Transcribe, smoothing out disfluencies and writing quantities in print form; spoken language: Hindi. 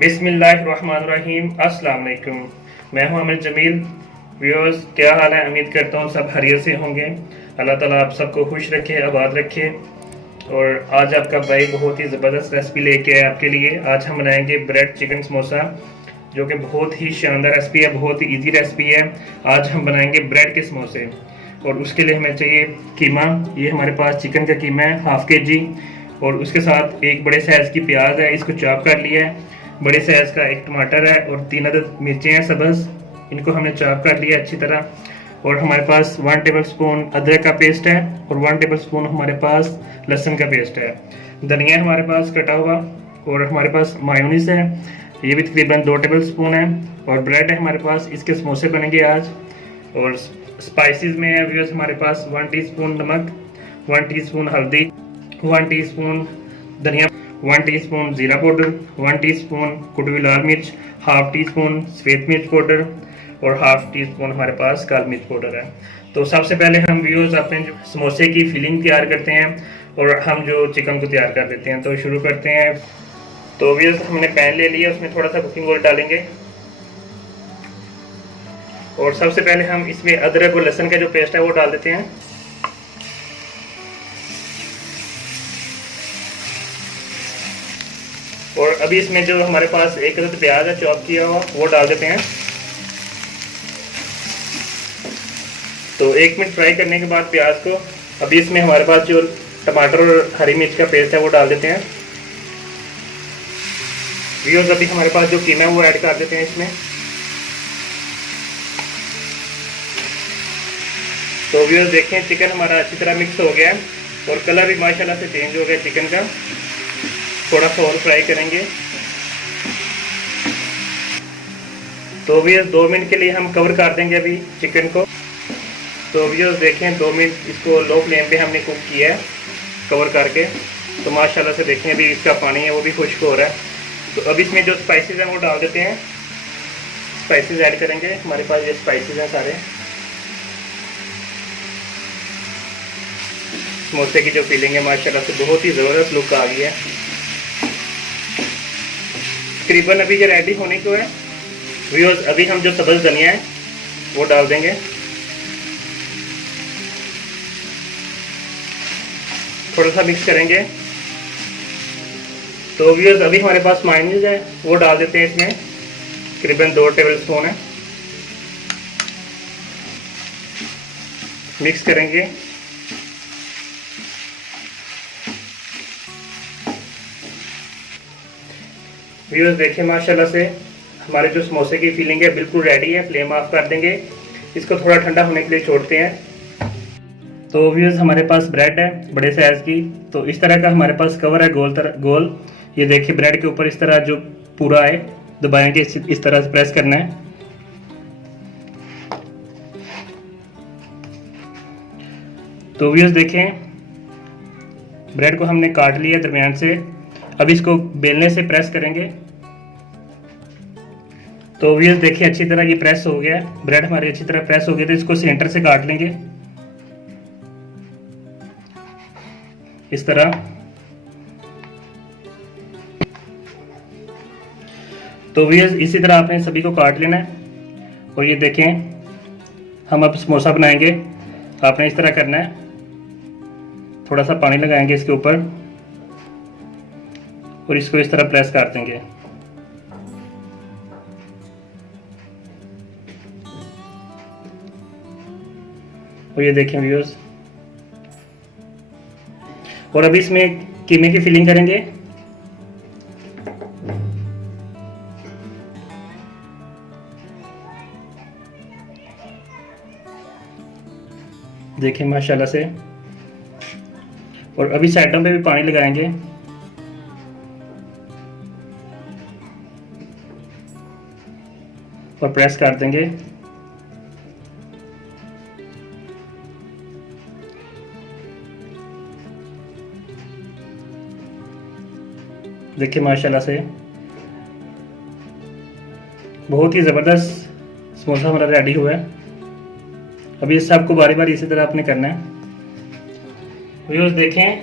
बिस्मिल्लाहिर्रहमानिर्रहीम। अस्सलाम वालेकुम। मैं हूं अमिर जमील। व्यूअर्स, क्या हाल है? उम्मीद करता हूं सब खैरियत से होंगे। अल्लाह ताला आप सबको खुश रखे, आबाद रखे। और आज आपका भाई बहुत ही ज़बरदस्त रेसिपी लेके आया आपके लिए। आज हम बनाएंगे ब्रेड चिकन समोसा, जो कि बहुत ही शानदार रेसिपी है, बहुत ही ईजी रेसिपी है। आज हम बनाएंगे ब्रेड के समोसे और उसके लिए हमें चाहिए कीमा। ये हमारे पास चिकन का कीमा है, हाफ kg। और उसके साथ एक बड़े साइज़ की प्याज है, इसको चॉप कर लिया है। बड़े साइज़ का एक टमाटर है और 3 अदद मिर्चें हैं सब्ज़, इनको हमने चॉप कर लिया अच्छी तरह। और हमारे पास 1 टेबल स्पून अदरक का पेस्ट है और 1 टेबल स्पून हमारे पास लहसुन का पेस्ट है। धनिया हमारे पास कटा हुआ और हमारे पास मायोनीस है, ये भी तकरीबन 2 टेबल स्पून है। और ब्रेड है हमारे पास, इसके समोसे बनेंगे आज। और स्पाइसेस में है व्यूअर्स हमारे पास 1 टीस्पून नमक, 1 टीस्पून हल्दी, 1 टीस्पून धनिया, 1 टीस्पून जीरा पाउडर, 1 टीस्पून कुटी हुई लाल मिर्च, हाफ टीस्पून सफ़ेद मिर्च पाउडर और हाफ टीस्पून हमारे पास काली मिर्च पाउडर है। तो सबसे पहले हम व्यूअर्स अपने समोसे की फिलिंग तैयार करते हैं और हम जो चिकन को तैयार कर देते हैं। तो शुरू करते हैं। तो व्यूअर्स हमने पैन ले लिया, उसमें थोड़ा सा कुकिंग ऑयल डालेंगे और सबसे पहले हम इसमें अदरक और लहसुन का जो पेस्ट है वो डाल देते हैं। और अभी इसमें जो हमारे पास एक अदद प्याज है चॉप किया हुआ वो डाल देते हैं। तो 1 मिनट फ्राई करने के बाद प्याज को अभी इसमें हमारे पास जो टमाटर और हरी मिर्च का पेस्ट है वो डाल देते हैं। व्यूअर्स, अभी हमारे पास जो कीमा है वो ऐड कर देते हैं इसमें। तो व्यूअर्स देखें, चिकन हमारा अच्छी तरह मिक्स हो गया है और कलर भी माशाल्लाह से चेंज हो गया चिकन का। थोड़ा सा और फ्राई करेंगे। तो व्यूअर्स 2 मिनट के लिए हम कवर कर देंगे अभी चिकन को। तो व्यूअर्स देखें, 2 मिनट इसको लो फ्लेम पे हमने कुक किया है कवर करके। तो माशाल्लाह से देखें अभी इसका पानी है वो भी खुश्क हो रहा है। तो अब इसमें जो स्पाइसेस हैं वो डाल देते हैं। स्पाइसेस ऐड करेंगे, हमारे पास ये स्पाइसेस हैं सारे। समोसे की जो फीलिंग है माशाल्लाह से बहुत ही ज़बरदस्त लुक आ गई है। तकरीबन अभी ये रेडी होने को है व्यूअर्स। अभी हम जो सब्ज़ धनिया है वो डाल देंगे। थोड़ा सा मिक्स करेंगे। तो व्यूअर्स अभी हमारे पास मायोनीज है वो डाल देते हैं इसमें, तकरीबन 2 टेबल स्पून है। मिक्स करेंगे। व्यूअर्स देखिए माशाल्लाह से हमारे जो समोसे की फीलिंग है बिल्कुल रेडी है। फ्लेम ऑफ कर देंगे, इसको थोड़ा ठंडा होने के लिए छोड़ते हैं। तो व्यूअर्स हमारे पास ब्रेड है बड़े साइज़ की। तो इस तरह का हमारे पास कवर है गोल। ये देखिए ब्रेड के ऊपर इस तरह जो पूरा है दबाएंगे, इस तरह से प्रेस करना है। तो व्यूअर्स देखें, ब्रेड को हमने काट लिया दरमियान से। अब इसको बेलने से प्रेस करेंगे। तो व्यूअर्स देखिए अच्छी तरह ये प्रेस हो गया है, ब्रेड हमारी अच्छी तरह प्रेस हो गई। तो इसको सेंटर से काट लेंगे इस तरह। तो व्यूअर्स इसी तरह आपने सभी को काट लेना है। और ये देखें, हम अब समोसा बनाएंगे। आपने इस तरह करना है, थोड़ा सा पानी लगाएंगे इसके ऊपर और इसको इस तरह प्रेस कर देंगे। और ये देखें व्यूअर्स। और अभी इसमें कीमे की फिलिंग करेंगे। देखें माशाल्लाह से। और अभी साइडों पे भी पानी लगाएंगे। और प्रेस कर देंगे। देखिए माशाल्लाह से बहुत ही ज़बरदस्त समोसा हमारा रेडी हुआ है। अभी इस सबको बारी बारी इसी तरह आपने करना है। व्यूअर्स देखें